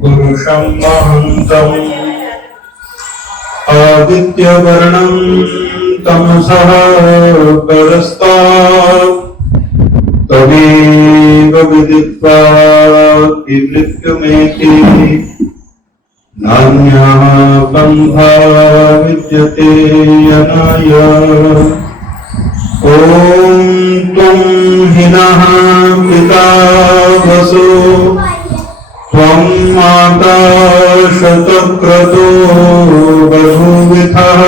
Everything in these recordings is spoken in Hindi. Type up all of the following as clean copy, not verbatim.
पुरुषं महन्तं आदित्यवर्णं तमसः परस्तात् तदेव विदित्वा मृत्युमेति नान्यः पन्था विद्यते यनाय। ॐ त्वं हिनः पिता वसो त्वं माता शतक्रतो बभूविथः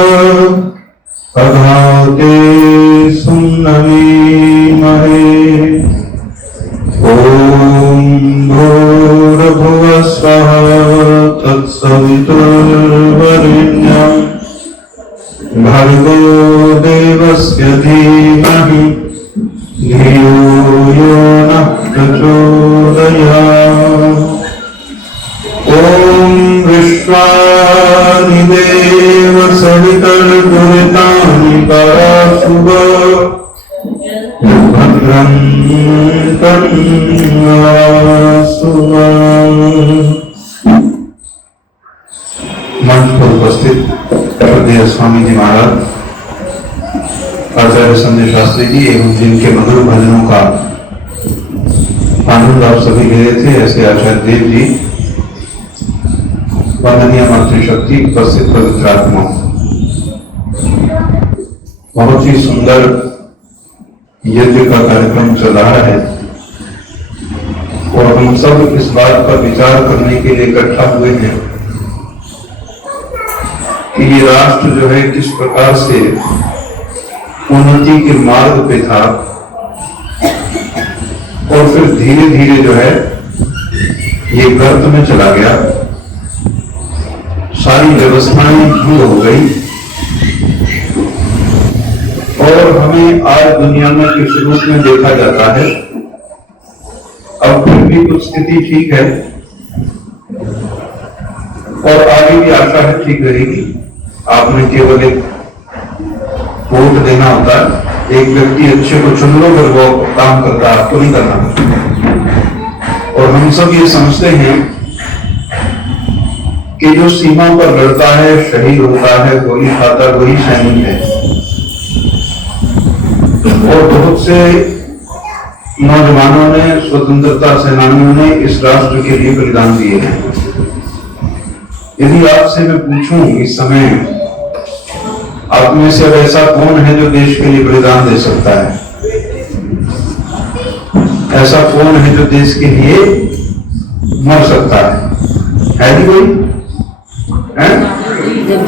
तथा सुम्नमीमहे। ॐ भूर्भुवः स्वः तत्सवितुर्वरेण्यम् भर्गो देवस्य धीमहि धियो यो नः प्रचोदयात्। ॐ विश्वानि देव सवितर्दुरितानि पराशुभ भद्रं कर्णेषु। मंच पर उपस्थित श्रद्धेय स्वामी जी महाराज, आचार्य संजय शास्त्री जी एवं जिनके मधुर भजनों का आनंद आप सभी ले रहे थे, ऐसे आचार्य देव जी, वंदनीय मातृशक्ति, उपस्थित पवित्र आत्मा, बहुत ही सुंदर यज्ञ का कार्यक्रम चल रहा है और हम सब इस बात पर विचार करने के लिए इकट्ठा हुए हैं कि ये राष्ट्र जो है किस प्रकार से उन्नति के मार्ग पे था और फिर धीरे धीरे जो है ये गर्त में चला गया, सारी व्यवस्थाएं भंग हो गई और हमें आज दुनिया में किस रूप में देखा जाता है। अब फिर भी कुछ स्थिति ठीक है और आगे भी आशा है ठीक रहेगी। आपने केवल एक वोट देना होता है, एक व्यक्ति अच्छे को चुन लो, फिर वो काम करता है, आपको नहीं करना। और हम सब ये समझते हैं कि जो सीमा पर लड़ता है, शहीद होता है, गोली खाता है, वही सैनिक है। और बहुत से नौजवानों ने, स्वतंत्रता सेनानियों ने इस राष्ट्र के लिए बलिदान दिए हैं। यदि आपसे मैं पूछूं इस समय, आप में से अब ऐसा कौन है जो देश के लिए बलिदान दे सकता है? ऐसा कौन है जो देश के लिए मर सकता है? नहीं कोई? जब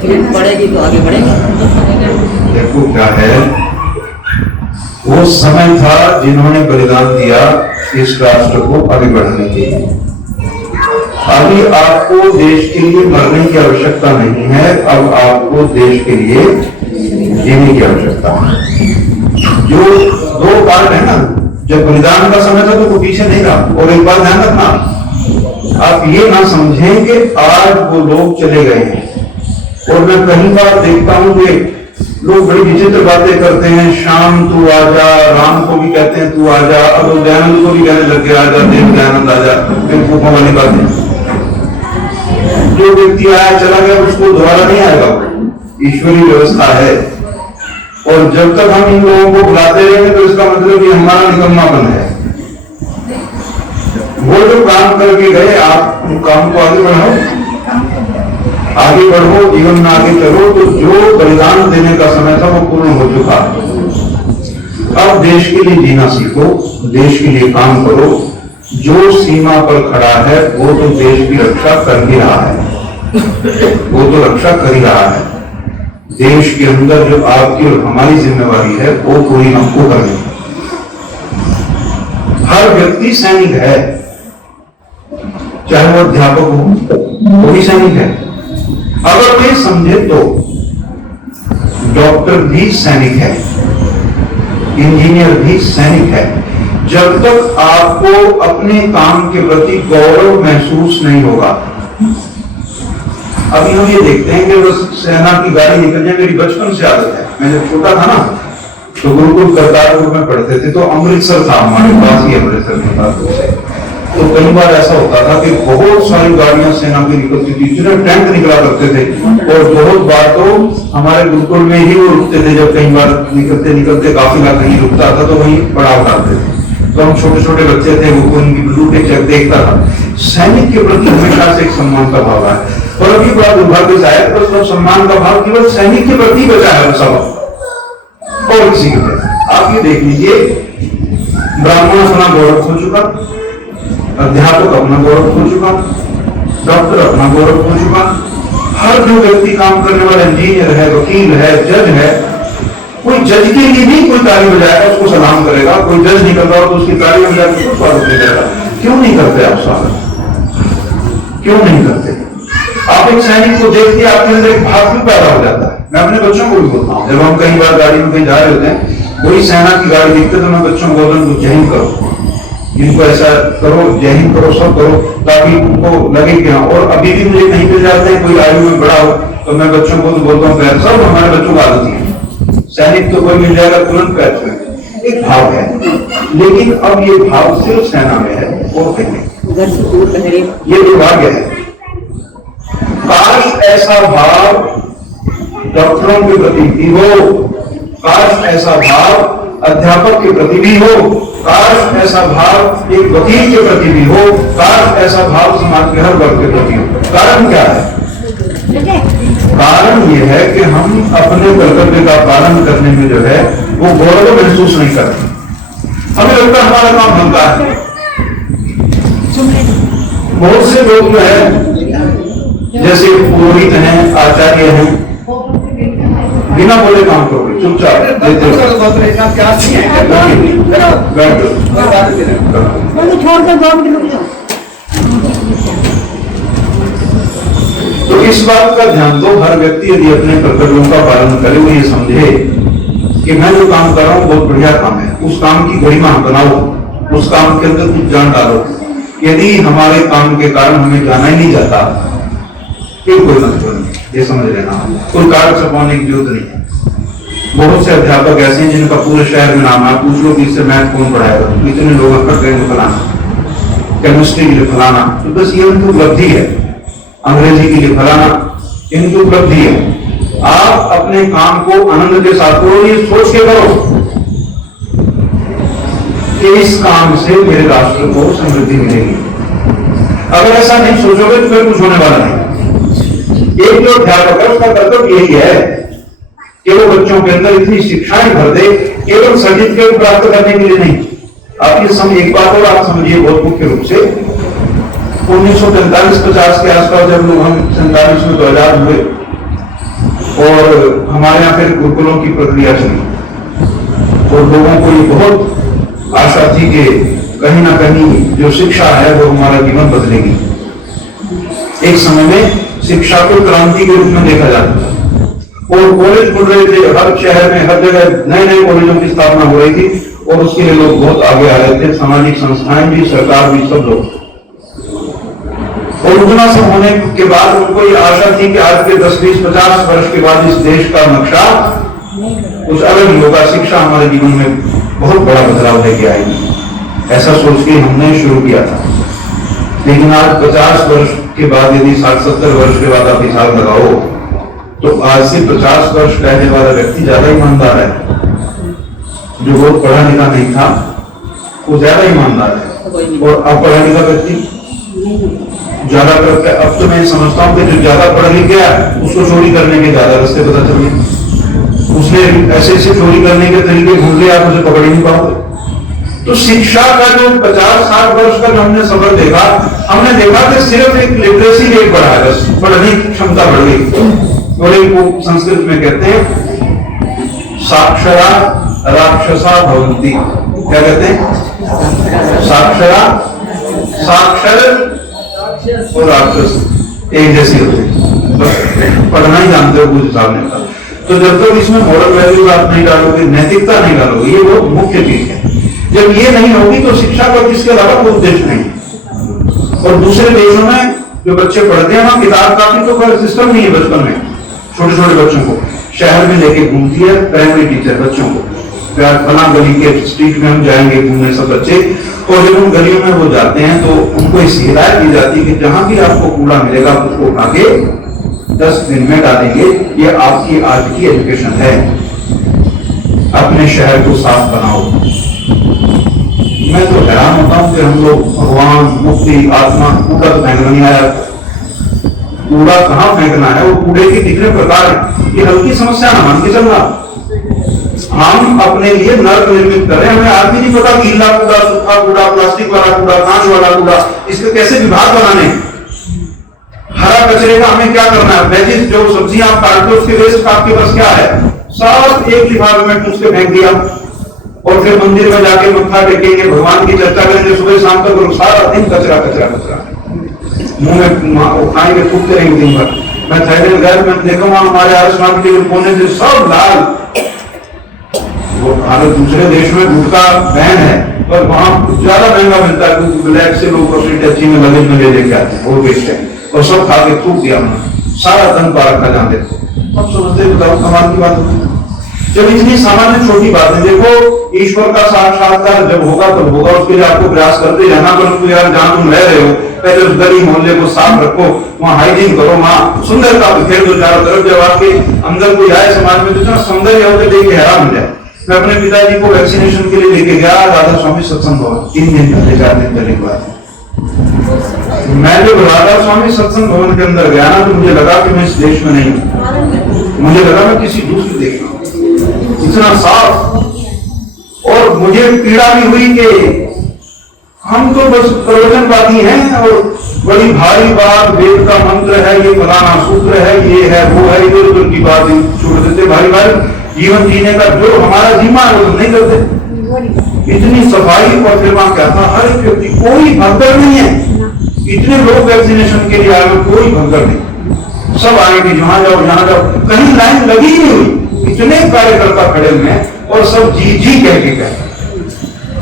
जरूरत पड़ेगी तो आगे बढ़ेगा। देखो क्या है, वो समय था जिन्होंने बलिदान दिया इस राष्ट्र को आगे बढ़ने के लिए। अभी आपको देश के लिए मरने की आवश्यकता नहीं है, अब आपको देश के लिए जीने की आवश्यकता है। जो दो पार्ट है ना, जब बलिदान का समय था तो वो पीछे नहीं रहा। और एक बात ध्यान रखना, आप ये ना समझें कि आज वो लोग चले गए हैं। और मैं कई बार देखता हूं कि लोग बड़ी विचित्र बातें करते हैं, श्याम तू आजा, राम को भी कहते हैं तू आजा, अब दयानंद को भी कहने लग गया आजा, देव दयानंद आजा, बेवकूफों वाली बातें। जो व्यक्ति आया चला गया उसको दोबारा नहीं आएगा, ईश्वरीय व्यवस्था है। और जब तक हम इन लोगों को बुलाते रहेंगे तो इसका मतलब ये हमारा निकम्मापन है। वो जो काम करके गए, आप उन काम को आगे बढ़ाओ, आगे बढ़ो, जीवन में आगे चलो। तो जो बलिदान देने का समय था वो पूर्ण हो चुका। अब देश के लिए जीना सीखो, देश के लिए काम करो। जो सीमा पर खड़ा है वो तो देश की रक्षा कर ही रहा है, वो तो रक्षा कर ही रहा है। देश के अंदर जो आपकी और हमारी जिम्मेवारी है वो पूरी हमको करनी है। हर व्यक्ति सैनिक है, चाहे वो अध्यापक हो, वो भी सैनिक है। अगर वे समझे तो डॉक्टर भी सैनिक है, इंजीनियर भी सैनिक है। जब तक आपको अपने काम के प्रति गौरव महसूस नहीं होगा। अभी हम ये देखते हैं कि बस सेना की गाड़ी निकल जाए, मेरी बचपन से आदत है। मैं जब छोटा था ना तो गुरुकुल करतारपुर में पढ़ते थे, तो अमृतसर था हमारे पास ही, अमृतसर के पास तो कई बार ऐसा होता था कि बहुत सारी गाड़ियां सेना की निकलती थी, इतने टैंक निकला करते थे, और बहुत बार तो हमारे गुरुकुल में ही वो रुकते थे। जब कई बार निकलते निकलते काफिला कहीं रुकता था तो वहीं पड़ाव डालते थे। तो हम छोटे छोटे बच्चे थे, वो उनकी बंदूक चेक देखता था। सैनिक के प्रति हमेशा से एक सम्मान का भाव है, और अभी बड़ा दुर्भाग्य शायद पर सब सम्मान का भाव केवल सैनिक के प्रति बचा है सब, और किसी के प्रति। आप ये देख लीजिए, ब्राह्मण अपना गौरव खो चुका, अध्यापक अपना गौरव खो चुका, डॉक्टर अपना गौरव खो चुका, हर जो व्यक्ति काम करने वाला इंजीनियर है, वकील है, जज है, कोई जज के लिए भी कोई ताली बजाएगा उसको सलाम करेगा, कोई जज नहीं करता हो तो उसकी ताली बजाकर उसको स्वागत नहीं करेगा। क्यों नहीं करते आप स्वागत? क्यों नहीं करते? आप एक सैनिक को देख के आपके अंदर एक भाव भी पैदा हो जाता है। मैं अपने बच्चों को भी बोलता हूँ, जब हम कई बार गाड़ी में कहीं जा रहे होते हैं, कोई सेना की गाड़ी दिखते तो मैं बच्चों को बोलता हूँ जय हिंद करो, इनको ऐसा करो, जय हिंद करो, सब करो, ताकि उनको लगे कि हाँ। और अभी भी मुझे कहीं पे जाते हैं, कोई आयु में बड़ा हो तो मैं बच्चों को तो बोलता हूँ पैर, सब हमारे बच्चों को आदत है, सैनिक तो कोई मिल जाएगा तुरंत पैर छूएंगे, एक भाव है। लेकिन अब ये भाव सिर्फ सेना में है और कहीं नहीं। ये दुर्भाग्य है। काश ऐसा भाव डॉक्टरों के प्रति भी हो, काश ऐसा भाव अध्यापक के प्रति भी हो, काश ऐसा भाव एक वकील के प्रति भी हो, काश ऐसा भाव समाज के हर वर्ग के प्रति हो। कारण क्या है? कारण यह है कि हम अपने कर्तव्य का पालन करने में जो है वो गौरव महसूस नहीं करते। हमें लगता है हमारा काम बनता है। बहुत से लोग जो है जैसे पुरोहित हैं, आचार्य हैं, बिना बोले काम करोगे, चुपचाप देते तो इस बात का ध्यान दो, हर व्यक्ति यदि अपने कर्तव्यों का पालन करे, वो ये समझे कि मैं जो काम कर रहा हूँ बहुत बढ़िया काम है, उस काम की गरिमा बनाओ, उस काम के अंदर कुछ जान डालो। यदि हमारे काम के कारण हमें जाना ही नहीं जाता फिर कोई मतलब नहीं, ये समझ लेना, कोई कार्ड छपवाने की जरूरत नहीं है। बहुत से अध्यापक ऐसे हैं जिनका पूरे शहर में नाम है, पूछ लो कि इससे मैथ कौन पढ़ाएगा, इतने लोग कर रहे फलाना, केमिस्ट्री के लिए फलाना, तो बस ये उनकी उपलब्धि है, अंग्रेजी के लिए फलाना, इनकी उपलब्धि है। आप अपने काम को आनंद के साथ करो, ये सोच के करो कि इस काम से मेरे राष्ट्र को समृद्धि मिलेगी। अगर ऐसा नहीं सोचोगे तो फिर कुछ होने वाला नहीं। एक जो अध्यापक है उसका कर्तव्य यही है कि वो बच्चों के अंदर इतनी शिक्षाएं भर दे, केवल सर्टिफिकेट प्राप्त करने के लिए नहीं। आप ये समझ, एक बात और आप समझिए बहुत मुख्य रूप से, 1945-50 के आसपास जब लोग हम 47 में 2000 हुए और हमारे यहाँ फिर गुरुकुलों की प्रक्रिया चली और लोगों को ये बहुत आशा थी कि कहीं ना कहीं जो शिक्षा है वो हमारा जीवन बदलेगी। एक समय में शिक्षा को क्रांति के रूप में देखा जाता था और कॉलेज खुल रहे थे, हर शहर में हर जगह नए नए कॉलेजों की स्थापना हो रही थी और उसके लिए लोग बहुत आगे आ रहे थे, सामाजिक संस्थाएं भी, सरकार भी, सब लोग। और उतना सब होने के बाद उनको ये आशा थी कि आज के 10, 20, 50 वर्ष के बाद इस देश का नक्शा कुछ अलग ही होगा, शिक्षा हमारे जीवन में बहुत बड़ा बदलाव लेके आएगी। ऐसा सोच के हमने शुरू किया था। लेकिन आज 50 वर्ष के बाद यदि 60-70 वर्ष के बाद आप हिसाब लगाओ तो आज से 50 वर्ष पहले वाला व्यक्ति ज्यादा ईमानदार है, जो बहुत पढ़ा लिखा नहीं था वो ज्यादा ईमानदार है, और अब पढ़ा लिखा व्यक्ति ज्यादा करता है। अब तो मैं समझता हूँ कि जो ज्यादा पढ़ लिख गया उसको चोरी करने के ज्यादा रास्ते पता चल गए, उसने ऐसे ऐसे चोरी करने के तरीके ढूंढ लिया, आप उसे पकड़ ही नहीं पाओगे। तो शिक्षा का जो 50-60 वर्ष का जो हमने सफर देखा, हमने देखा कि सिर्फ एक लिटरेसी रेट बढ़ा है, बस पढ़ने की क्षमता बढ़ गई। और एक वो संस्कृत में कहते हैं साक्षरा राक्षसा भवन्ति, क्या कहते हैं? साक्षरा, साक्षर और राक्षस एक जैसे होते हैं, बस पढ़ना ही जानते हो कुछ हिसाब नहीं। तो जब तक इसमें मॉरल वैल्यूज आप नहीं डालोगे, नैतिकता नहीं डालोगे, ये बहुत मुख्य चीज है। जब ये नहीं होगी तो शिक्षा का किसके अलावा कोई उद्देश्य नहीं। और दूसरे देशों में जो बच्चे पढ़ते हैं वहां किताब कापी तो कोई सिस्टम नहीं है। बचपन में छोटे छोटे बच्चों को शहर में लेके घूमती है प्राइमरी टीचर बच्चों को, फला गली के स्ट्रीट में हम जाएंगे घूमने सब बच्चे, और जब उन गलियों में वो जाते हैं तो उनको इस हिदायत दी जाती है कि जहां भी आपको कूड़ा मिलेगा उसको उठा के 10 दिन में डालेंगे। ये आपकी आज की एजुकेशन है, अपने शहर को साफ बनाओ। मैं तो हैरान होता हूं कि हम लोग भगवान, मुक्ति, आत्मा, कूड़ा तो फेंकना नहीं आया। कूड़ा कहां फेंकना है, वो कूड़े के कितने प्रकार हैं, ये हल्की समस्या ना मान के चलना। हम अपने लिए नर्क निर्मित करें, हमें आज भी नहीं पता गीला कूड़ा, सूखा कूड़ा, प्लास्टिक वाला कूड़ा, कांच वाला कूड़ा, इसके कैसे विभाग बनाने। हरा कचरे का हमें क्या करना है, वेजिस जो सब्जियां आप काटते हो उसके वेस्ट आपके पास क्या है, सब एक लिफाफे में ठूस के फेंक दिया, और फिर मंदिर में जाके मत्था टेकेंगे, भगवान की चर्चा करेंगे, सुबह शाम तक और सारा दिन कचरा कचरा कचरा मुंह में उठाएंगे, फूकते रहेंगे दिन भर। मैं थाईलैंड गया, मैंने देखा वहां हमारे आयुष्मान के कोने से सब लाल। वो भारत दूसरे देश में गुटखा बैन है, पर वहां ज्यादा महंगा मिलता है क्योंकि ब्लैक से लोग परसेंट अच्छी में लगेज में ले लेके आते हैं, वो बेचते हैं, और सब खा के थूक दिया हमने, सारा धन पार खा जाते। अब समझते बताओ कमाल की बात होती। जब इतनी सामान्य छोटी बातें, देखो ईश्वर का साक्षात्कार जब होगा तब होगा, उसके लिए आपको प्रयास करते रहना। परंतु यार जहां तुम रह रहे हो, पहले उस गली मोहल्ले को साफ रखो, वहाँ हाइजीन करो, वहाँ सुंदरता बिखेर दो चारों तरफ। जब आपके अंदर कोई आए समाज में तो इतना सौंदर्य होकर देख के हैरान हो जाए। मैं अपने पिताजी को वैक्सीनेशन के लिए लेके गया राधा स्वामी सत्संग भवन, 3 दिन पहले 4 दिन पहले की बात। मैं जब राधा स्वामी सत्संग भवन के अंदर गया ना, तो मुझे लगा कि मैं इस देश में नहीं हूँ, मुझे लगा मैं किसी दूसरे देश में, इतना साफ। और मुझे पीड़ा भी हुई कि हम तो बस प्रवचनवादी हैं, और बड़ी भारी बात, वेद का मंत्र है, ये फलाना सूत्र है, ये है वो है, इधर उधर की बात छोड़ देते। भारी भारी जीवन जीने का जो हमारा जिम्मा है वो नहीं करते। इतनी सफाई, और फिर वहां क्या था, हर एक व्यक्ति, कोई भगदड़ नहीं है। इतने लोग वैक्सीनेशन के लिए आए, कोई भगदड़ नहीं, सब आएंगे, जहां जाओ जहां जाओ, कहीं लाइन लगी ही नहीं हुई, इतने कार्यकर्ता खड़े हुए हैं, और सब जी जी कह के गए,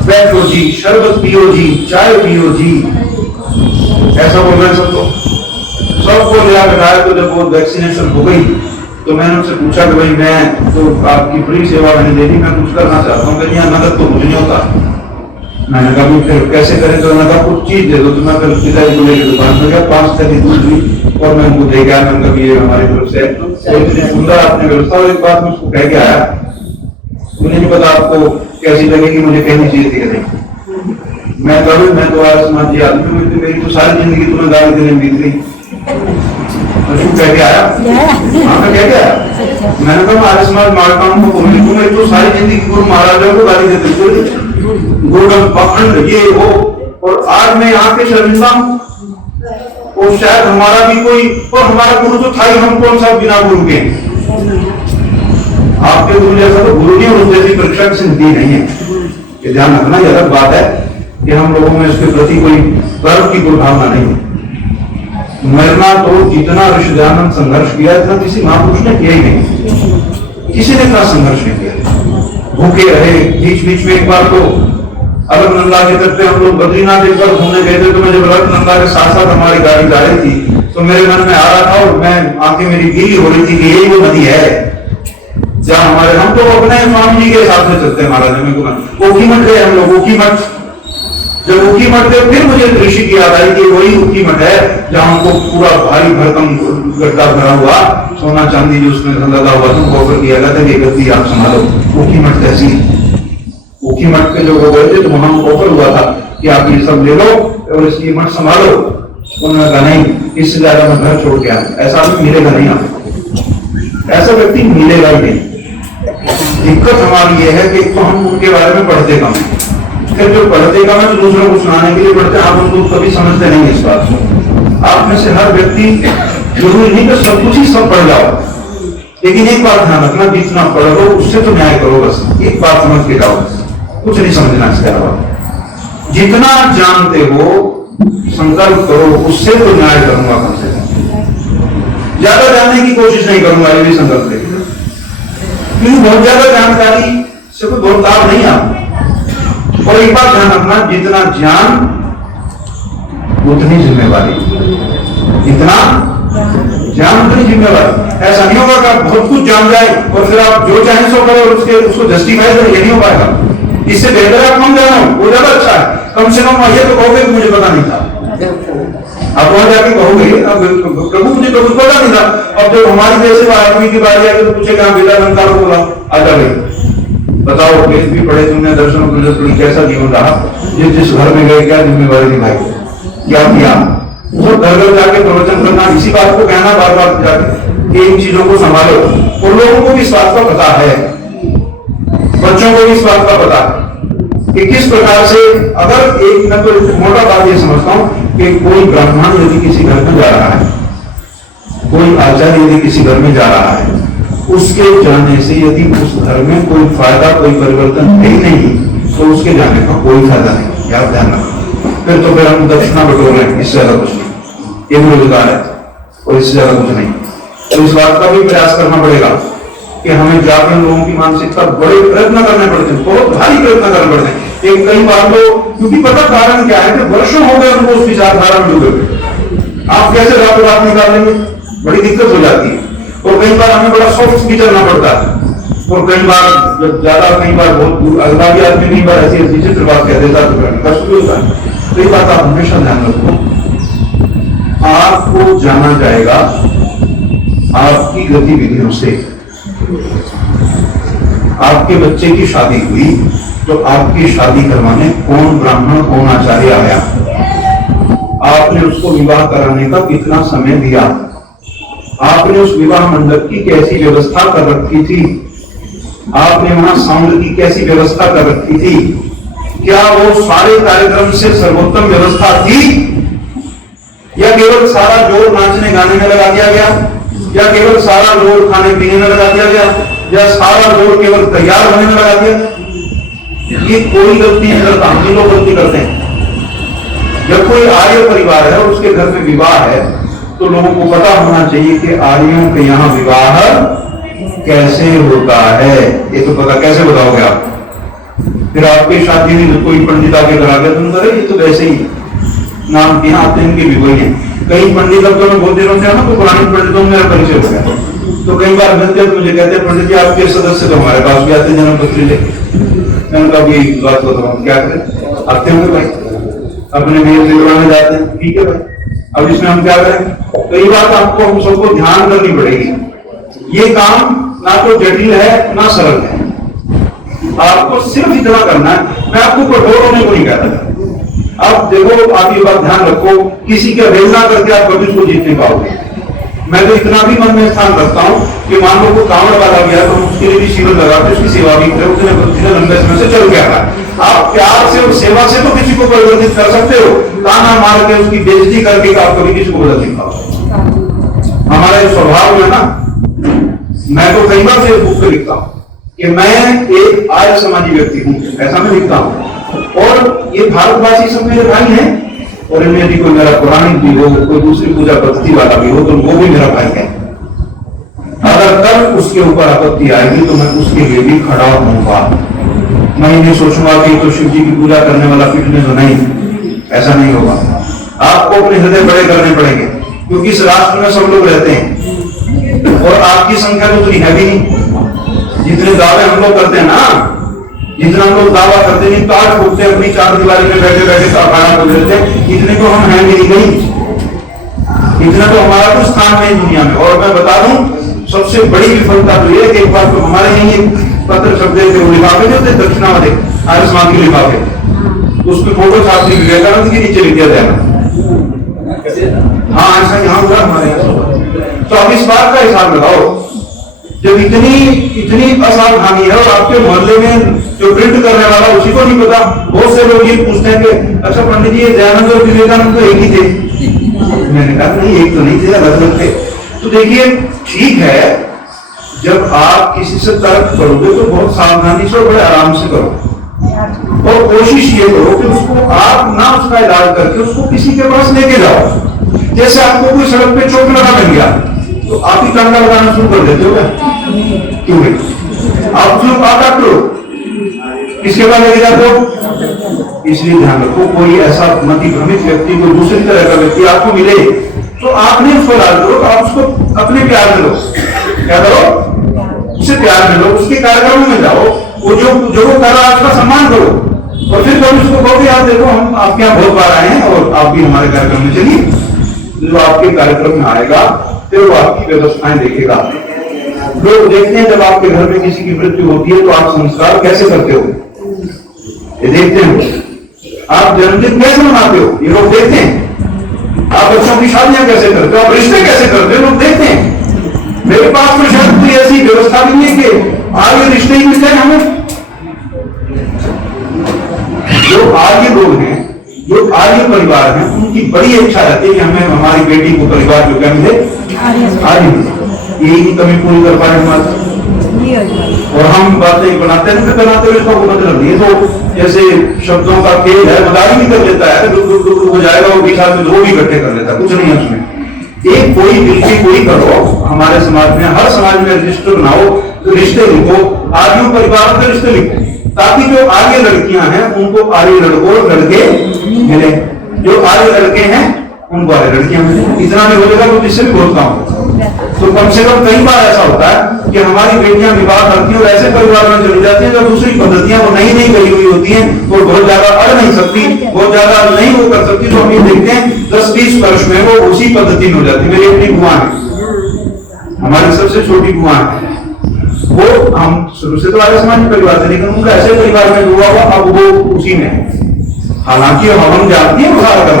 बैठो जी, शरबत पियो जी, चाय पियो जी, ऐसा बोल रहे सबको लिया बैठाया। तो जब वो वैक्सीनेशन हो गई तो मैंने उनसे पूछा कि भाई मैं तो आपकी फ्री सेवा मैंने दे दी, मैं कुछ करना चाहता हूँ, यहाँ नगद तो कुछ नहीं होता। मैंने कहा फिर कैसे करें, तो मैंने कहा कुछ चीज दे दो। तो मैं फिर पिताजी को लेकर दुकान पर गया, 5 थैली दूध ली, और मैं उनको दे गया। मैंने कहा ये हमारी तरफ से इतनी सुंदर आपने व्यवस्था। और एक बात मैं उसको कह के आया, मुझे नहीं पता आपको कैसी लगेगी, मुझे कहनी चाहिए थी नहीं। मैं कभी, मैं तो आज समाजी आदमी हूँ, मेरी तो सारी जिंदगी तुम्हें गाली देने में बीत गई। कह के आया, हाँ मैं कह के आया, मैंने कहा मैं आज समाज मारता हूँ, तुम्हें तो सारी जिंदगी गुरु महाराजा को गाली देते, गोल्डन पखंड ये वो, और आज मैं यहाँ पे शर्मिंदा हूँ। और शायद हमारा भी कोई, और हमारा गुरु तो था ही, हम कौन सा बिना गुरु के। आपके गुरु जैसा तो गुरु नहीं, और उस जैसी परीक्षा की सिद्धि नहीं है, ये ध्यान रखना। ये अलग बात है कि हम लोगों में इसके प्रति कोई गर्व की कोई भावना नहीं है। मरना तो जितना ऋषिदानंद संघर्ष किया, इतना किसी महापुरुष ने किया ही नहीं, किसी ने इतना संघर्ष नहीं किया। भूखे रहे, बीच बीच में एक बार तो अलकनंदा के तट पे हम लोग बद्रीनाथ एक बार घूमने गए थे, तो मैं जब अलकनंदा के साथ साथ हमारी गाड़ी जा रही थी, तो मेरे मन में आ रहा था, और मैं आंखें मेरी गीली हो रही थी कि यही वो नदी है जहाँ हमारे, हम तो अपने स्वामी जी के हिसाब से चलते हैं। महाराज में ओखी मठ गए हम लोग, ओखी मठ। जब ओखी मठ गए, फिर मुझे दृश्य की याद आई कि वही ओखी मठ है जहाँ हमको पूरा भारी भरकम गड्ढा भरा हुआ सोना चांदी जो उसमें लगा हुआ था, ऑफर किया गया था कि गद्दी आप संभालो। ओखी मठ तहसील, ओखी मठ के जो गए थे, तो वहां ऑफर हुआ था कि आप ये सब ले लो और इसकी मठ संभालो। उन्होंने कहा नहीं, इससे ज्यादा मैं घर छोड़ के आया। ऐसा आदमी मिलेगा नहीं, आपको ऐसा व्यक्ति मिलेगा ही नहीं। दिक्कत हमारी ये है कि तो हम उनके बारे में पढ़ते कम, फिर जो पढ़ते कम है तो दूसरों को सुनाने के लिए पढ़ते हैं। आप उनको कभी समझते नहीं इस बात को। आप में से हर व्यक्ति, जरूरी नहीं कि सब कुछ ही सब पढ़ जाओ, लेकिन एक बात ध्यान रखना, जितना पढ़ो उससे तो न्याय करो। बस एक बात समझ के जाओ, कुछ नहीं समझना इसके अलावा। जितना जानते हो संकल्प करो, उससे तो न्याय करूंगा कम से कम। ज्यादा जानने की कोशिश नहीं करूंगा, ये भी संकल्प लेकर, क्योंकि बहुत ज्यादा जानकारी से कोई बहुत लाभ नहीं आता। और एक बात ध्यान रखना, जितना ज्ञान उतनी जिम्मेवारी, जितना ज्ञान उतनी जिम्मेवार। ऐसा नहीं होगा कि आप बहुत कुछ जान जाए और फिर आप जो चाहें सो करें और उसको जस्टिफाई करें, ये नहीं हो पाएगा। इससे बेहतर है आप कम जाना हो, वो ज्यादा अच्छा है। कम से कम ये तो कहोगे कि मुझे पता नहीं था, आप वहां जाके कहोगे प्रभु मुझे तो कुछ पता नहीं था। अब जब हमारी जैसे आदमी की बारी आई तो पूछेगा बेटा लंका बोला आजा भाई बताओ, वेद भी पढ़े तुमने, दर्शन तुमने, कैसा जीवन रहा, जिस घर में गए क्या जिम्मेवारी निभाई, क्या किया, वो घर घर जाके प्रवचन करना, इसी बात को कहना बार बार जाके कि इन चीजों को संभालो। और लोगों को भी इस बात का पता है, बच्चों को भी इस बात का पता है कि किस प्रकार से, अगर एक मैं तो मोटा बात ये समझता हूं कि कोई ब्राह्मण यदि किसी घर में जा रहा है, कोई आचार्य यदि किसी घर में जा रहा है, उसके जाने से यदि उस घर में कोई फायदा कोई परिवर्तन है ही नहीं तो उसके जाने का कोई फायदा नहीं, याद ध्यान रखना। फिर तो फिर हम दक्षिणा बटोर रहे हैं, इससे ज्यादा कुछ नहीं, ये भी रोजगार है और इससे ज्यादा कुछ नहीं। तो इस बात का भी प्रयास करना पड़ेगा कि हमें जागरण लोगों की मानसिकता बड़े प्रयत्न करने पड़ते हैं, बहुत भारी प्रयत्न करने पड़ते हैं। एक कई बार तो क्योंकि पता कारण क्या है कि वर्षों हो गए उनको उस विचारधारा में डूबे हुए, आप कैसे रातों रात निकाल लेंगे, बड़ी दिक्कत हो जाती है। और कई बार हमें बड़ा सॉफ्ट भी चलना पड़ता है, और कई बार ज्यादा, कई बार बहुत अगला भी आदमी कई बार ऐसी विचित्र बात कह देता तो कष्ट भी होता है। तो ये बात आप हमेशा ध्यान रखो, आपको जाना जाएगा आपकी गतिविधियों से। आपके बच्चे की शादी हुई तो आपकी शादी करवाने कौन ब्राह्मण कौन आचार्य आया, आपने उसको विवाह कराने का कितना समय दिया, आपने उस विवाह मंडप की कैसी व्यवस्था कर रखी थी, आपने वहां साउंड की कैसी व्यवस्था कर रखी थी, क्या वो सारे कार्यक्रम से सर्वोत्तम व्यवस्था थी, या केवल सारा जोर नाचने गाने में लगा दिया गया, या केवल सारा जोर खाने पीने में लगा दिया गया, या सारा जोर केवल तैयार होने में लगा दिया। ये कोई गलती नहीं करता, हम लोग गलती करते हैं। जब कोई आर्य परिवार है और उसके घर में विवाह है तो लोगों को पता होना चाहिए कि आर्यों के यहाँ विवाह कैसे होता है। ये तो पता कैसे बताओगे आप, फिर आपकी शादी में कोई पंडित आके करा के तुम करे, ये तो वैसे ही नाम के आते हैं, इनके भी वही है। कई पंडित अब तो मैं बहुत दिनों से ना तो पुराने पंडितों में मेरा परिचय हो गया, तो कई बार मिलते तो मुझे कहते हैं पंडित जी आपके सदस्य तो हमारे पास भी आते हैं जन्म पत्री ले। मैंने कहा ये बात बताओ क्या करें, आते होंगे भाई, अपने मेल दिलवाने जाते हैं, ठीक है भाई, अब इसमें हम क्या करें। तो ये बात आपको हम सबको ध्यान करनी पड़ेगी, ये काम ना तो जटिल है ना सरल है, आपको सिर्फ इतना करना है। मैं आपको कठोर होने को नहीं कहता। अब देखो आप ये बात ध्यान रखो, किसी की अवहेलना करके आप कभी उसको जीत नहीं पाओगे। मैं तो इतना भी मन में स्थान रखता हूं कि मान लो कोई कांवड़ वाला गया तो उसके लिए भी शिविर लगा के उसकी सेवा भी करें, उसने लंबे समय से चल गया था। आप प्यार से और सेवा से तो किसी को परिवर्तित कर सकते हो, ताना मार के उसकी बेइज्जती करके आप कभी किसी को बदल नहीं पाओगे। हमारा जो स्वभाव है ना, मैं तो कई बार फेसबुक पे लिखता हूं कि मैं एक आर्य समाजी व्यक्ति हूं, ऐसा मैं लिखता हूं, और ये भारतवासी सब मेरे भाई हैं, और इनमें यदि कोई मेरा पौराणिक भी हो, कोई दूसरी पूजा पद्धति वाला भी हो तो वो भी मेरा भाई है। अगर कल उसके ऊपर आपत्ति आएगी तो मैं उसके लिए भी खड़ा होऊंगा। मैं ये सोचूंगा कि तो शिव जी की पूजा करने वाला फिटने तो नहीं, ऐसा नहीं होगा। आपको अपने हृदय बड़े करने पड़ेंगे, क्योंकि इस राष्ट्र में सब लोग रहते हैं और आपकी संख्या तो उतनी है भी नहीं। जितने दावे हम लोग करते हैं ना, जितना हम लोग दावा करते नहीं, ताज ठोकते अपनी चार दीवारी में बैठे बैठे खाना बोल देते हैं, इतने तो हम हैं भी नहीं, इतना तो हमारा कुछ स्थान नहीं दुनिया में। और मैं बता दूं सबसे बड़ी विफलता तो ये कि एक बार तो हमारे यही पत्र शब्द थे, लिफाफे जो थे दक्षिणा वाले आर्य समाज के लिफाफे, उसमें फोटो छाप दी विवेकानंद के नीचे लिख दिया जाएगा। हाँ ऐसा यहाँ हुआ हमारे यहाँ। तो अब इस बात का हिसाब लगाओ, जब इतनी असावधानी है और आपके मोहल्ले में जो प्रिंट करने वाला उसी को नहीं पता। बहुत से लोग ये पूछते हैं कि अच्छा पंडित जी दयानंद और विवेकानंद तो एक ही थे। मैंने कहा नहीं, एक तो नहीं थे, अलग अलग थे। तो देखिए ठीक है, जब आप किसी से तर्क करोगे तो बहुत सावधानी से और बड़े आराम से करो, और कोशिश ये करो कि उसको आप ना उसका इलाज करके उसको किसी के पास लेके जाओ। जैसे आपको कोई सड़क पे चोट लगा मिल गया तो आप ही टांगा लगाना शुरू कर देते हो क्या? क्यों नहीं? आप जो डॉक्टर हो किसके पास लेके जाते हो? इसलिए ध्यान रखो, कोई ऐसा मति भ्रमित व्यक्ति, कोई दूसरी तरह का व्यक्ति आपको मिले तो आप नहीं उसको लाल करो, तो आप उसको अपने प्यार में लो। क्या करो? उससे प्यार में लो, उसके कार्यक्रमों में जाओ, वो जो जो वो कर रहा है उसका सम्मान करो, और फिर कभी उसको कहो कि आप देखो हम आपके यहाँ बहुत बार आए हैं और आप भी हमारे कार्यक्रम में चलिए। जो आपके कार्यक्रम में आएगा फिर वो आपकी व्यवस्थाएं देखेगा। लोग देखते हैं जब आपके घर में किसी की मृत्यु होती है तो आप संस्कार कैसे करते हो, ये देखते हो। आप जन्मदिन कैसे मनाते हो, ये लोग देखते हैं। आप बच्चों की शादियां कैसे करते हो, आप रिश्ते कैसे करते हो, लोग देखते हैं। मेरे पास तो शायद कोई ऐसी व्यवस्था भी नहीं कि आगे रिश्ते ही मिलते हैं हमें। जो आगे लोग हैं, जो आर्य परिवार हैं, उनकी बड़ी इच्छा रहती है कि हमें हमारी बेटी को परिवार जो क्या मिले, आर्य मिले। यही कमी पूरी कर पाए हमारे, और हम बातें बनाते हैं, बनाते हुए इसका मतलब नहीं। तो जैसे शब्दों का खेल है, मजाक भी कर लेता है, तो हो जाएगा और 20 आदमी दो भी इकट्ठे कर लेता है, कुछ नहीं है उसमें। एक कोई रिश्ते कोई करो, हमारे समाज में, हर समाज में रजिस्टर बनाओ, तो रिश्ते लिखो, आर्यों परिवार के रिश्ते लिखो, ताकि जो आगे लड़कियां हैं उनको आर्य लड़कों लड़के मिले, जो आर्य लड़के हैं उनको आर्य लड़कियां मिले। इतना नहीं हो जाएगा तो जिससे भी बहुत काम होगा। तो कम से कम कई बार ऐसा होता है कि हमारी बेटियां विवाह करती हैं और ऐसे परिवार में चली जाती हैं जो दूसरी पद्धतियां वो नई नई करी हुई होती हैं, वो बहुत ज्यादा अड़ नहीं सकती, बहुत ज्यादा नहीं वो कर सकती। तो हम ये देखते हैं 10-20 वर्ष में वो उसी पद्धति में हो जाती है। मेरी अपनी बुआ है, हमारी सबसे छोटी बुआ है, वो हम शुरू से तो आर्य समाज परिवार से, लेकिन उनका ऐसे परिवार में हुआ अब वो उसी में। हालांकि हम जानती है वो सारा कर,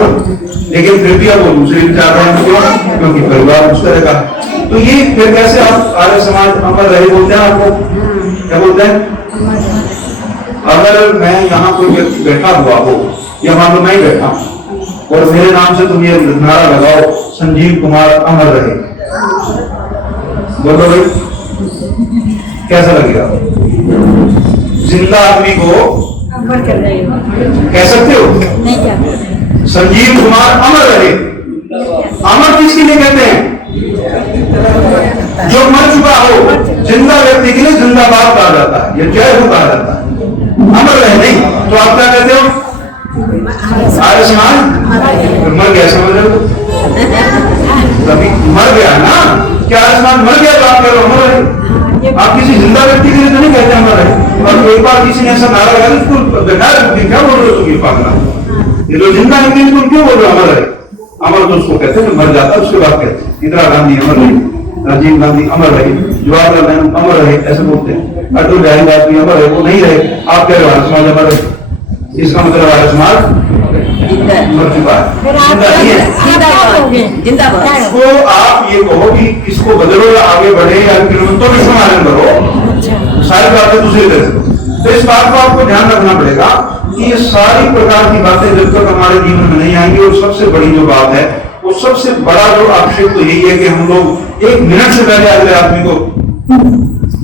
लेकिन फिर भी अब वो दूसरे विचार रहे हैं, क्यों? क्योंकि परिवार उस तरह का। तो ये फिर कैसे आप आर्य समाज अमर रहे बोलते हैं? आपको क्या बोलते हैं? अगर मैं यहाँ कोई व्यक्ति बैठा हुआ हो, या मान लो मैं ही बैठा हूं और मेरे नाम से तुम ये नारा लगाओ, संजीव कुमार अमर रहे, बोलो भाई कैसा लगेगा? जिंदा आदमी को कह सकते हो संजीव कुमार अमर रहे। अमर किसके लिए कहते हैं? जो मर चुका हो। जिंदा व्यक्ति के लिए जिंदाबाद कहा जाता है, या जय हो कहा जाता है, अमर रहे नहीं। तो आप क्या कहते हो? आर्य समाज मर गया, समझ रहे हो? कभी मर गया ना, क्या आर्य समाज मर गया तो आप कह रहे हो अमर रहे? आप किसी जिंदा व्यक्ति के लिए तो नहीं कहते अमर रहे। और एक बार किसी ने ऐसा नारा लगाया, इसको बेकार क्या बोल रहे हो तुम? ये पागल, ये जो जिंदा है तुम क्यों बोल रहे हो अमर रहे? अमर तो उसको कहते हैं मर जाता, उसके बाद कहते हैं इंदिरा गांधी अमर रही, राजीव गांधी अमर रही, जवाहरलाल नेहरू अमर रहे, ऐसे बोलते हैं। अटल बिहारी वाजपेयी अमर रहे, वो नहीं रहे, आप कह रहे हो आर्य समाज अमर रहे। इसका मतलब आर्य समाज मर चुका है, जिंदाबाद। तो आप ये कहो कि इसको बदलो या आगे बढ़े या तो समाधान करो, सारी बातें दूसरी तरह से। तो इस बात को आपको ध्यान रखना पड़ेगा कि ये सारी प्रकार की बातें जब तक हमारे जीवन में नहीं आएंगी। और सबसे बड़ी जो बात है, वो सबसे बड़ा जो आक्षेप तो यही है कि हम लोग 1 मिनट से पहले अगले आदमी को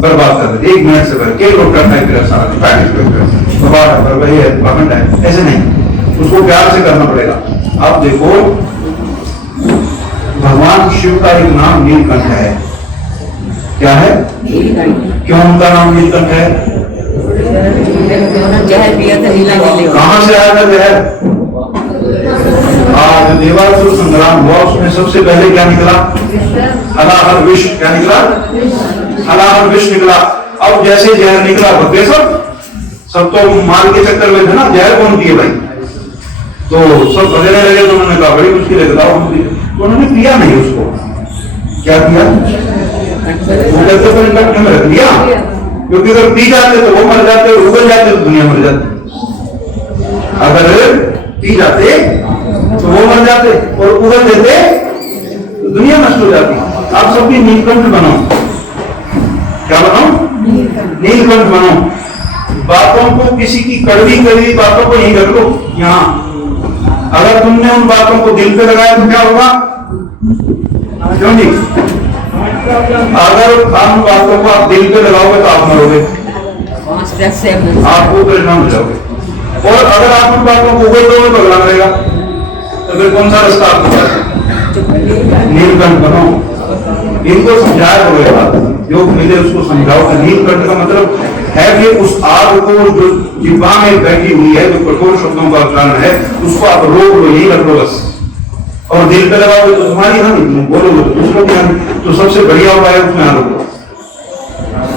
बर्बाद कर देते। 1 मिनट से पहले कई लोग करना है, फिर सारा है, ऐसे नहीं, उसको प्यार से करना पड़ेगा। आप देखो भगवान शिव का एक नाम नीलकंठ है। क्या है? क्यों उनका नाम नीलकंठ है? जहर पिया था नीला नीले। कहां से आया था जहर? आज देवासुर संग्राम हुआ, उसमें सबसे पहले क्या निकला? हलाहल विष। क्या निकला? हलाहल विष निकला। अब जैसे जहर निकला भगे सब तो माल के चक्कर में थे ना, जहर कौन पिए भाई? तो सब भगने लगे। तो उन्होंने कहा बड़ी मुश्किल है, बताओ। तो उन्होंने पिया नहीं उसको। क्या किया? वो कहते तो कंठ में रख दिया, क्योंकि अगर पी जाते तो वो मर जाते, उगल जाते तो दुनिया मर जाती। अगर पी जाते तो वो मर जाते और उगल देते तो दुनिया नष्ट हो जाती। आप सब भी नीलकंठ बनो। क्या बनाओ? नीलकंठ बनो। बातों को, किसी की कड़वी कड़वी बातों को यहीं रख लो यहाँ। अगर तुमने उन बातों को दिल पे लगाया तो क्या होगा? क्यों नहीं? अगर उन बातों को आप दिल पे लगाओगे तो आप मरोगे, आपको परेशान हो जाओगे। और अगर आप उन बातों को उगल दोगे तो अगला रहेगा, तो फिर कौन सा रास्ता आपको जाए? नीलकंठ बनो। इनको समझाया हो बात, जो मिले उसको समझाओ। नीलकंठ का मतलब है कि उस आग को जो जिह्वा में बैठी हुई है, जो कठोर शब्दों का उच्चारण है, उसको आप रोक लो, यही रख लो बस। और दिल पे लगाओगे तो तुम्हारी हानि, तुम बोलोगे तो दूसरों की हानि। तो सबसे बढ़िया उपाय है उसमें आरोप,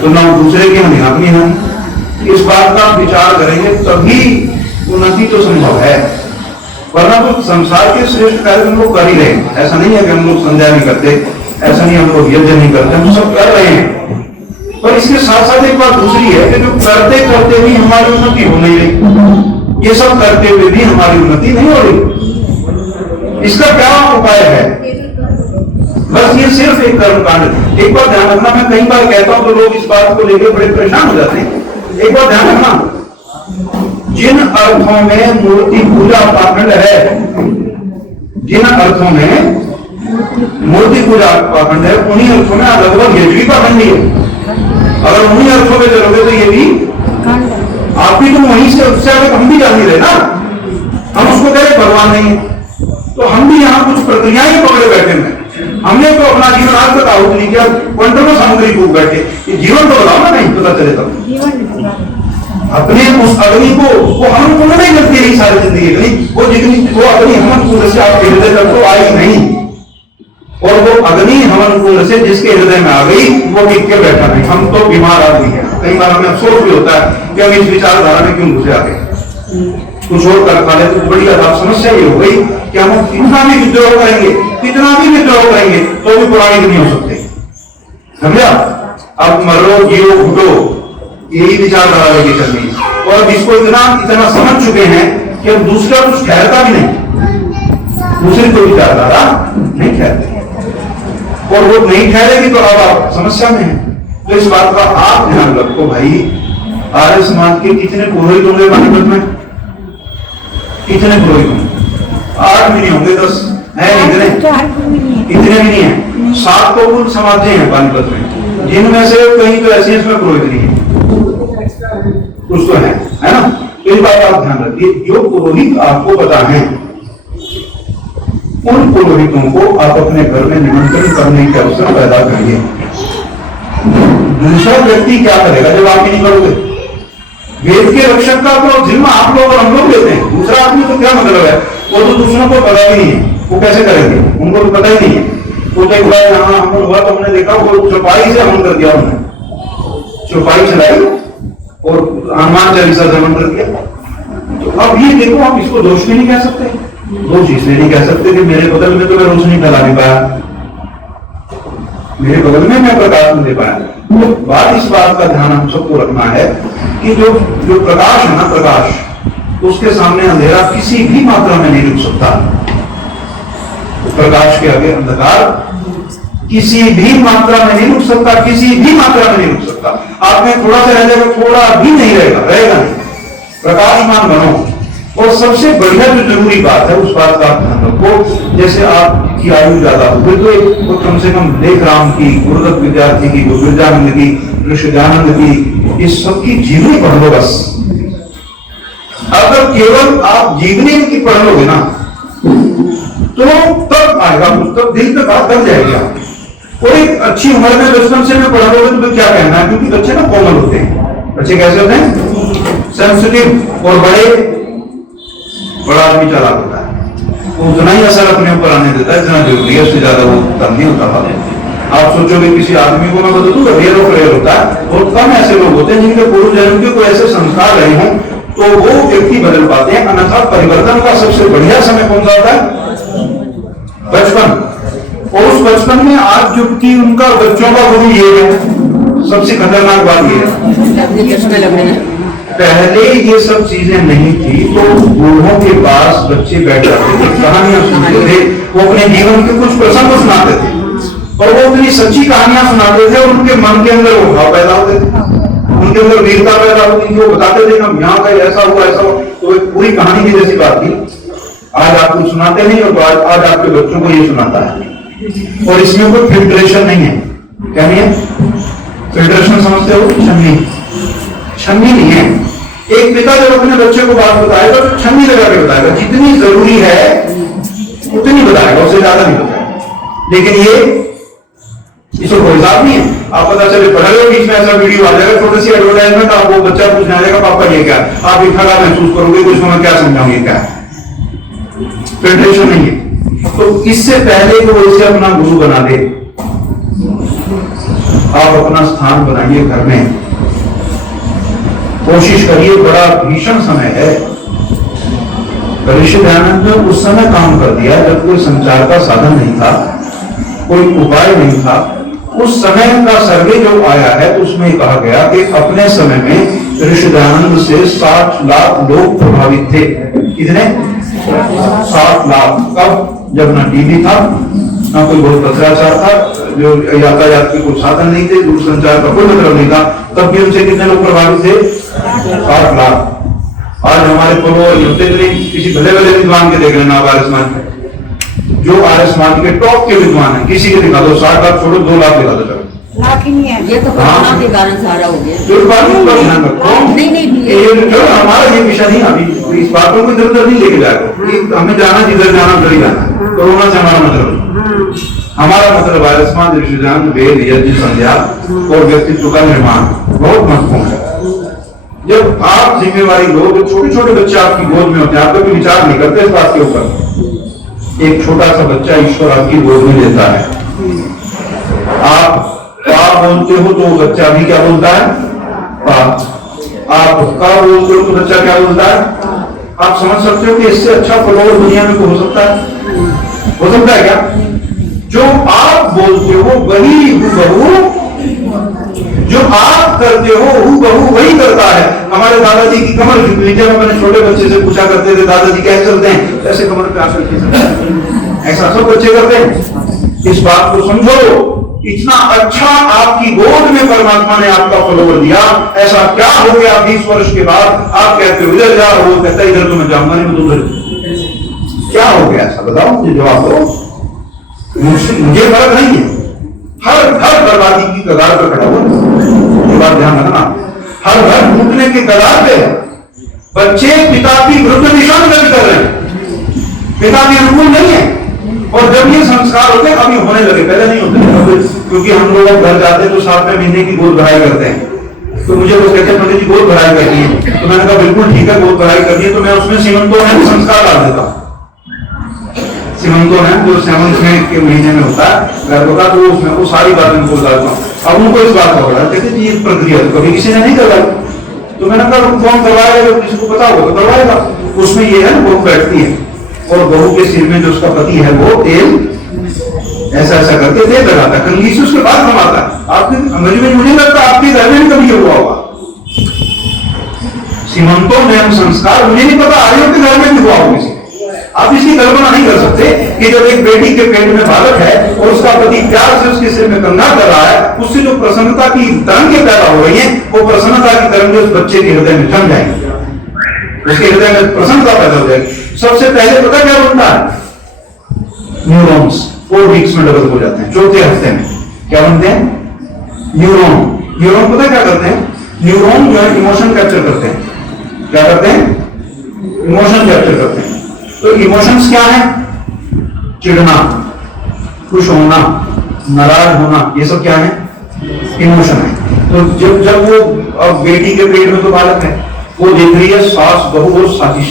तो ना दूसरे की हानि अपनी हानि। इस बात का विचार करेंगे तभी उन्नति तो संभव है, वरना तो संसार के श्रेष्ठ कार्य हम लोग कर ही रहे हैं। ऐसा नहीं है कि हम लोग संध्या नहीं करते, ऐसा नहीं हम लोग यज्ञ नहीं करते, हम सब कर रहे हैं। पर इसके साथ साथ एक बात दूसरी है कि जो करते करते भी हमारी उन्नति हो नहीं रही, ये सब करते हुए भी हमारी उन्नति नहीं हो रही। इसका क्या उपाय है? बस ये सिर्फ एक कर्मकांड। एक बार ध्यान रखना, मैं कई बार कहता हूं तो लोग इस बात को लेकर बड़े परेशान हो जाते हैं। एक बार ध्यान रखना, जिन अर्थों में मूर्ति पूजा पाखंड है, जिन अर्थों में मूर्ति पूजा पाखंड है, उन्हीं अर्थों में लगभग ये भी पाखंडी है। अगर उन्हीं अर्थों में चलोगे तो ये भी आप भी, तुम वहीं से उससे आगे हम भी जान ही रहे ना। हम उसको कह रहे भगवान नहीं है, तो हम भी यहाँ कुछ प्रक्रियाएं पकड़े बैठे हैं। हमने तो अपना जीवन आज तक आहुत नहीं किया, क्वांटम सामग्री को बैठे, ये जीवन तो बताओ ना, नहीं पता चले तब अपने उस अग्नि को, वो हम को नहीं लगती रही सारी जिंदगी अग्नि, वो जितनी वो अग्नि हमन कुंड से आपके हृदय तक तो आई नहीं, और वो अग्नि हमन कुंड से जिसके हृदय में आ गई वो टिक के बैठा नहीं। हम तो बीमार आदमी है, कई बार हमें अफसोस भी होता है कि हम इस विचारधारा में क्यों घुसे आ गए। कुछ और कर पा रहे तो बड़ी समस्या ये हो गई कि हम कितना भी विद्रोह करेंगे, कितना भी विद्रोह करेंगे तो भी पुरानी नहीं हो सकते। समझा? अब मरो जियो घुटो, यही विचारधारा लेके चलनी है। और अब इसको इतना समझ चुके हैं कि अब दूसरा कुछ ठहरता भी नहीं, दूसरी कोई विचारधारा नहीं ठहरती, और वो नहीं ठहरेगी तो अब आप समस्या में है। तो इस बात का आप ध्यान रखो भाई। आर्य समाज के कितने पुरोहित होंगे पानीपत में? कितने पुरोहित होंगे? 8 भी नहीं होंगे, 10 है, इतने भी नहीं है। 7 तो कुल समाधि हैं पानीपत में, जिनमें से कहीं तो ऐसी इसमें पुरोहित नहीं है, कुछ तो है ना। तो इस बात का आप ध्यान रखिए, जो पुरोहित आपको पता है उन पुरोहितों को आप अपने घर में निमंत्रण करने के अवसर पैदा करिए। दूसरा व्यक्ति क्या करेगा जब आप ही नहीं करोगे? वेद के रक्षक का तो जिम्मा आप लोग और हम लोग लेते हैं, दूसरा आदमी तो क्या मतलब है? वो तो दूसरों को पता भी नहीं है, वो कैसे करेंगे? उनको तो पता ही नहीं है। वो तो एक बार यहाँ हम हुआ तो हमने देखा, वो चौपाई से हवन कर दिया, उन्होंने चौपाई चलाई और हनुमान चालीसा श्रवण कर दिया। तो अब ये देखो, आप इसको दोष भी नहीं कह सकते, दोष इसलिए नहीं कह सकते कि मेरे बगल में तो मैं रोशनी फैला नहीं पाया, मेरे बगल में मैं प्रकाश नहीं दे पाया। तो बात इस बात का ध्यान हम सबको रखना है कि जो प्रकाश है ना, प्रकाश, उसके सामने अंधेरा किसी भी मात्रा में नहीं रुक सकता। प्रकाश के आगे अंधकार किसी भी मात्रा में नहीं रुक सकता, किसी भी मात्रा में नहीं रुक सकता। आप में थोड़ा सा रह जाएगा, थोड़ा भी नहीं रहेगा नहीं। प्रकाशमान बनो। और सबसे बढ़िया जो जरूरी बात है उस बात का ध्यान रखो, जैसे आपकी आयु ज्यादा हो गई तो कम से कम लेख राम की, गुरुदत्त विद्यार्थी की, गुरजानंद की, ऋषिदानंद की, इस सबकी जीवनी पढ़ लो बस। अगर केवल आप जीवनी की पढ़ लोगे ना तो तब आएगा, तब दिल पे बात कर जाएगी आपकी। और एक अच्छी उम्र में बचपन से में पढ़ लोगे तो क्या कहना है, क्योंकि बच्चे ना कोमल होते हैं। बच्चे कैसे होते हैं? सेंसिटिव। और बड़ा आदमी चालाक होता है, वो उतना ही असर अपने ऊपर आने देता है जितना जरूरी है, उससे ज्यादा वो कम नहीं होता। आप सोचोगे किसी आदमी को मैं बता दूं रेयर ऑफ रेयर होता है, बहुत कम ऐसे लोग होते हैं जिनके पूर्व जन्म के कोई ऐसे संस्कार रहे हों तो वो व्यक्ति बदल पाते हैं। अन्यथा परिवर्तन का सबसे बढ़िया समय कौन सा होता है? बचपन। और उस बचपन में आज जो कि उनका बच्चों का गुरु ये है, सबसे खतरनाक बात ये है, पहले ये सब चीजें नहीं थी तो बूढ़ों के पास बच्चे बैठ जाते थे, कहानियां सुनते थे, वो अपने जीवन के कुछ प्रसंग सुनाते थे और वो इतनी सच्ची कहानियां सुनाते थे और उनके मन के अंदर वो भाव पैदा होते थे, उनके अंदर वीरता पैदा होती थी। वो बताते थे कि यहाँ का ऐसा हुआ ऐसा हुआ, तो एक पूरी कहानी की जैसी बात थी। आज आपको सुनाते नहीं और आज आपके बच्चों को ये सुनाता है। और इसमें कोई फिल्ट्रेशन नहीं है। क्या नहीं है? फिल्ट्रेशन समझते हो? छन्नी नहीं है। एक पिता जब अपने बच्चे को बात बताएगा तो छन्नी लगा के बताएगा, जितनी जरूरी है उतनी बताएगा, उससे ज्यादा नहीं बताएगा। लेकिन ये इसको कोई हिसाब नहीं है। आप पता चले पढ़ रहे हो, बीच में ऐसा वीडियो आ जाएगा, छोटी सी एडवर्टाइजमेंट, आपको बच्चा पूछने आ जाएगा पापा ये क्या, आप इतना महसूस करोगे कि उसको मैं क्या समझाऊंगी क्या। फिल्ट्रेशन नहीं है। तो इससे पहले कि वो इसे अपना गुरु बना दे, आप अपना स्थान बनाइए घर में, कोशिश करिए। बड़ा भीषण समय है। ऋषि दयानंद ने उस समय काम कर दिया जब कोई संचार का साधन नहीं था, कोई उपाय नहीं था। उस समय का सर्वे जो आया है तो उसमें कहा गया कि अपने समय में ऋषि दयानंद से 60 लाख लोग प्रभावित थे। कितने? 60 लाख। कब? जब ना टीवी था, ना कोई बहुत भ्रष्टाचार था, जो यातायात के कुछ साधन नहीं थे, दूरसंचार का कोई मतलब नहीं था, तब भी उनसे कितने लोग प्रभावित थे? 60 लाख। आज हमारे फॉलोअर होते नहीं, किसी भले भले विद्वान के देख लेना, आर्य समाज के जो आर्य समाज के टॉप के विद्वान है, किसी के दिखा दो, 60 लाख छोड़ो, 2 लाख दिखा दो, लाख ही नहीं है। ये तो कोरोना के कारण सारा हो गया। तो इस बात को ध्यान रखो। नहीं, हमारा ये विषय नहीं, अभी इस बात को इधर उधर नहीं लेके जाएगा। हमें जाना जिधर जाना उधर ही जाना है। कोरोना से हमारा मतलब, हमारा मतलब आर्य समाज, ऋषि दयानंद, वेद, यज्ञ, संध्या और व्यक्तित्व का निर्माण बहुत महत्वपूर्ण है। जब आप जिम्मेवारी लोग, छोटे छोटे बच्चे आपकी गोद में होते हैं, आप कभी विचार नहीं करते इस बात के ऊपर। एक छोटा सा बच्चा ईश्वर आपकी गोद में लेता है, आप बोलते हो तो बच्चा भी क्या बोलता है? आप का बोलते हो तो बच्चा क्या बोलता है? आप समझ सकते हो कि इससे अच्छा फॉलोअर दुनिया में हो सकता है? हो सकता है क्या? जो आप बोलते हो वही हूबहू, जो आप करते हो हूबहू वही करता है। हमारे दादाजी की कमर झुक लीजिए, मैंने छोटे बच्चे से पूछा करते थे, दादाजी कैसे चलते हैं? ऐसे कमर पे आकर के चलते हैं। ऐसा सब बच्चे करते हैं। इस बात को समझो, इतना अच्छा आपकी गोद में परमात्मा ने आपका फॉलोवर दिया, ऐसा क्या हो गया 20 वर्ष के बाद? आप कहते हो इधर जा, वो कहता है इधर तो मैं जाऊंगा नहीं, मैं उधर। क्या हो गया ऐसा? बताओ मुझे, जवाब दो। मुझे फर्क नहीं है। हर घर बर्बादी की कगार पर खड़ा हुआ, ये बात ध्यान रखना। हर घर टूटने के कगार पे। बच्चे पिता की विरुद्ध दिशा में गति कर रहे हैं, पिता के अनुकूल नहीं है। और जब ये संस्कार होते हैं, अभी होने लगे, पहले नहीं होते, क्योंकि हम लोग घर जाते हैं तो 7वें महीने की गोद भराई करते हैं। तो मुझे वो कहते हैं पंडित जी गोद भराई करनी है, तो मैंने कहा बिल्कुल ठीक है, गोद भराई करनी है। तो मैं उसमें सीमंतों में संस्कार डाल देता हूँ। सीमंतों में जो 7वें के महीने में होता है गर्भ का, तो उसमें वो सारी बातें उनको डालता हूँ। अब उनको इस बात का पता, कहते जी ये प्रक्रिया कभी किसी ने नहीं करवाई। तो मैंने कहा कौन करवाएगा? जब किसी को पता होगा तो करवाएगा। उसमें ये है, वो बैठती है और बहू के सिर में जो उसका पति है वो तेल ऐसा ऐसा करके तेल लगाता है, कंघी से उसके बाद कमाता है। आपके मुझे लगता है आपके घर में भी कभी हुआ होगा सीमंतों में हम संस्कार। मुझे नहीं पता आर्यों के घर में भी हुआ होगा। आप इसकी कल्पना नहीं कर सकते कि जब एक बेटी के पेट में बालक है और उसका पति प्यार से उसके सिर में कंघा कर रहा है, उससे जो प्रसन्नता की तरंगें पैदा हो रही हैं, वो प्रसन्नता की तरंगें उस बच्चे के हृदय में जम जाएंगी, उसके हृदय में प्रसन्नता पैदा हो जाएगी। सबसे पहले पता क्या बनता है? न्यूरॉन्स 4 वीक्स में डेवलप हो जाते हैं, 4थे हफ्ते में क्या बनते हैं? न्यूरॉन। न्यूरॉन पता क्या करते हैं? न्यूरॉन जो है इमोशन कैप्चर करते हैं। क्या करते हैं? इमोशन कैप्चर करते हैं। तो इमोशंस क्या है? चिढ़ना, खुश होना, नाराज होना, ये सब क्या है? इमोशन है। तो जब वो अब बेटी के पेट में तो बालक है, वो देख रही है सास बहू और साजिश।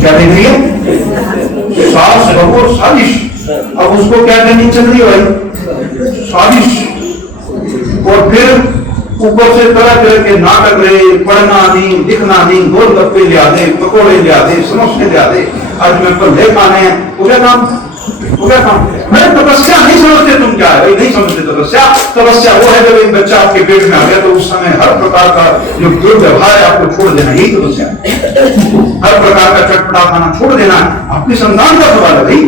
क्या देख रही है? सास बहू और साजिश। अब उसको क्या ट्रेनिंग चल रही है भाई? साजिश। और फिर ऊपर से तरह तरह के नाटक रहे, पढ़ना नहीं, दिखना नहीं, गोलगप्पे ले आते, पकौड़े ले आते, समोसे ले आते, आज मैं पल्ले खाने हैं। वो क्या काम? मैं तपस्या नहीं समझते। तुम क्या है? नहीं समझते तपस्या। तपस्या वो है जब एक बच्चा आपके पेट में आ गया तो उस समय हर प्रकार का जो दुर्व्यवहार है आपको छोड़ देना, यही तपस्या। हर प्रकार का चटपटा खाना छोड़ देना आपकी संतान का सवाल है भाई।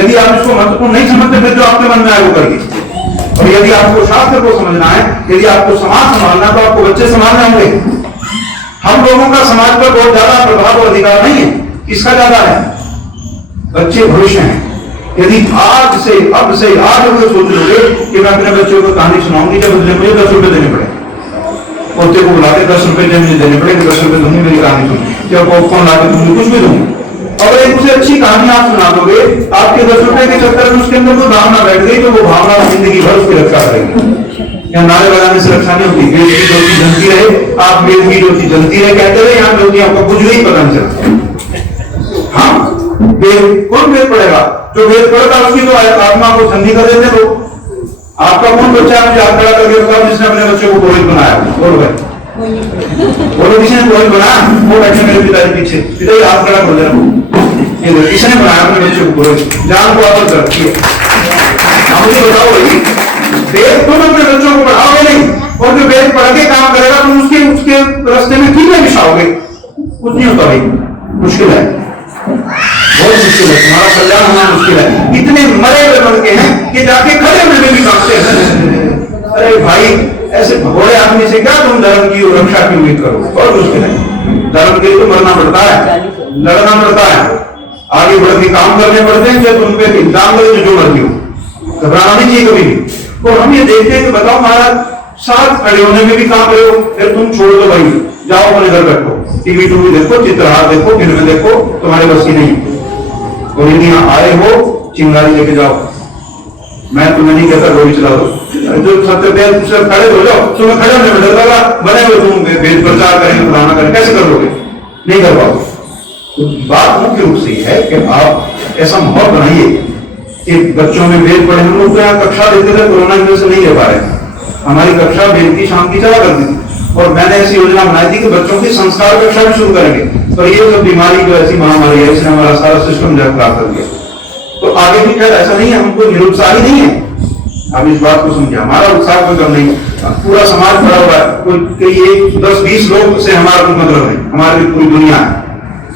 यदि आप इसको महत्वपूर्ण नहीं समझते फिर जो आपके मन में आए वो करिए। और यदि आपको शास्त्र को समझना है, यदि आपको समाज संभालना है, तो आपको बच्चे संभालने होंगे। हम लोगों का समाज पर बहुत ज्यादा प्रभाव और अधिकार नहीं है। किसका ज्यादा है? बच्चे भविष्य हैं। यदि आज से सोच लोगे कि मैं अपने बच्चों को कहानी सुनाऊंगी, जब मुझे 10 रुपए देने पड़े, पोते को बुला के 10 रुपए देने पड़े, 10 रुपए दूंगी मेरी कहानी सुन, क्या पॉपकॉर्न ला के दूंगी, कुछ भी दूंगी। अगर एक उसे अच्छी कहानी आप सुना दोगे, आपके 10 रुपए के चक्कर में उसके अंदर कोई भावना बैठ गई तो वो भावना जिंदगी भर उसकी रक्षा करेगी। यहाँ नारे लगाने से रक्षा नहीं होती। वेद की ज्योति जलती रहे, आप वेद की ज्योति जलती रहे कहते रहे, यहाँ ज्योति आपको कुछ नहीं पता नहीं चलता। हाँ, वेद कौन वेद पढ़ेगा? जो वेद पढ़ेगा उसकी तो आत्मा को ठंडी कर देते लोग। आपका कौन बच्चा मुझे हाथ खड़ा करके बताओ जिसने अपने बच्चे को पुरोहित बनाया? बोलो भाई, बोलो किसने पुरोहित बनाया? वो बैठे मेरे पिताजी पीछे, पिताजी हाथ खड़ा कर देना, ये किसने बनाया अपने बच्चे को पुरोहित? जान को वापस रखिए। आप मुझे बताओ भाई, वेद तुम अपने बच्चों को पढ़ाओगे नहीं, और जो वेद पढ़ के काम करेगा तुम उसके उसके रास्ते में कितने बिछाओगे? कुछ नहीं होता भाई, मुश्किल है, बहुत मुश्किल है, तुम्हारा कल्याण होना मुश्किल है। इतने मरे हुए मन के हैं कि जाके खड़े होने में भी कांपते हैं। अरे भाई, ऐसे भगोड़े आदमी से क्या तुम धर्म की रक्षा की उम्मीद करो? बहुत मुश्किल है। धर्म के लिए तो मरना पड़ता है, लड़ना पड़ता है, आगे बढ़ के काम करने पड़ते हैं, जब तुम पे इल्जाम लगे जो मर्जी हो, घबराना नहीं चाहिए कभी भी। और हम ये देखते हैं कि बताओ महाराज, साथ खड़े होने में भी कांप रहे हो, फिर तुम छोड़ दो भाई, जाओ अपने घर बैठो, टीवी टूवी देखो, चित्रहार देखो, फिल्म देखो, तुम्हारे बस की नहीं। और यदि यहाँ आए हो, चिंगारी लेके जाओ, मैं तुम्हें नहीं कहता गोली चला दो, जो सत्यवेद से खड़े हो जाओ, तुम्हें खड़े होने में डर लगा, बने हुए तुम वेद प्रचार करेंगे, फलाना करेंगे, कैसे कर लोगे? नहीं कर पाओगे। तो बात मुख्य रूप से है कि आप ऐसा माहौल बनाइए कि बच्चों में वेद पढ़े। हम लोग यहाँ कक्षा देते थे, कोरोना की वजह से नहीं ले पा रहे, हमारी कक्षा वेद की शाम की चला करती थी, और मैंने ऐसी योजना बनाई थी कि बच्चों की संस्कार कक्षा भी शुरू करेंगे। तो ये सब बीमारी जो ऐसी महामारी है, इसने हमारा सारा सिस्टम जो खराब कर दिया। तो आगे भी खैर ऐसा नहीं है, हमको निरुत्साही नहीं है, आप इस बात को समझे, हमारा उत्साह कोई कम नहीं, पूरा समाज खड़ा हुआ है, कोई 10-20 लोग से हमारा कोई मतलब नहीं, हमारी पूरी दुनिया है,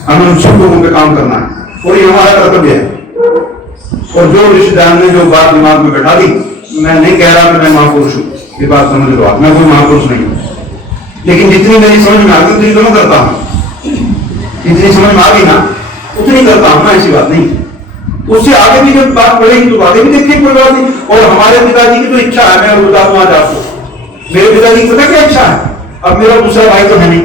हमें उन सब लोगों पे काम करना है, और ये हमारा कर्तव्य है। और जो रिश्तेदार ने जो बात दिमाग में बैठा दी, मैं नहीं कह रहा कि मैं महापुरुष हूँ, ये बात समझ लो आप, मैं कोई महापुरुष नहीं हूँ, लेकिन जितनी मेरी समझ में आ गई उतनी तो मैं करता हूँ, जितनी समझ में आ गई ना उतनी करता हूँ ना, ऐसी बात नहीं। उससे आगे भी जब बात बढ़ेगी तो आगे भी देखिए, कोई बात नहीं। और हमारे पिताजी की तो इच्छा है, मैं बता दूं आज आपको, मेरे पिताजी की पता क्या इच्छा है? अब मेरा दूसरा भाई तो है नहीं,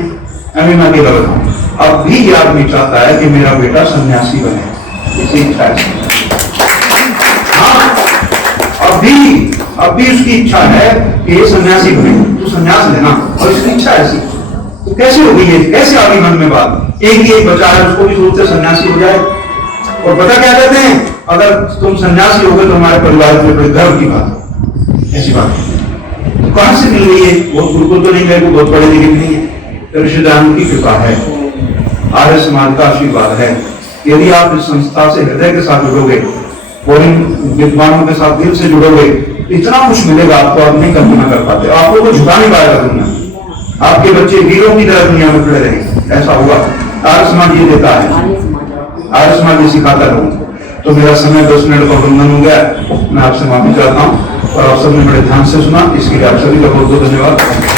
मैं अकेला बताऊं, अब भी ये आदमी चाहता है कि मेरा बेटा सन्यासी बने, इसी इच्छा है। हाँ, अब भी उसकी इच्छा है कि ये सन्यासी बने, तो सन्यास लेना, और इसकी इच्छा ऐसी। तो कैसे हो गई है, कैसे आ गई मन में बात? एक ही एक बच्चा है, उसको भी सोचते सन्यासी हो जाए। और पता क्या कहते हैं, अगर तुम सन्यासी हो गए तो हमारे परिवार के बड़े गर्व की बात, ऐसी बात तो कहां से मिल रही है? बहुत गुरुकुल तो नहीं गए, बहुत पढ़े लिखे नहीं है, ऋषिदान की कृपा है, आर्य समाज का आशीर्वाद है। यदि आप इस संस्था से हृदय के साथ जुड़ोगे और इन विद्वानों के साथ दिल से जुड़ोगे, इतना कुछ मिलेगा आपको, आप नहीं कल्पना कर पाते, आपको कुछ झुका नहीं पाएगा दुनिया, आपके बच्चे वीरों की तरह दुनिया में खड़े रहेंगे, ऐसा होगा। आर्य समाज ये देता है, आर्य समाज ये सिखाता रहूं। तो मेरा समय 10 मिनट का उल्लंघन हो गया, मैं आपसे माफी चाहता हूँ, और आप सबने बड़े ध्यान से सुना, इसके लिए आप सभी का बहुत बहुत धन्यवाद।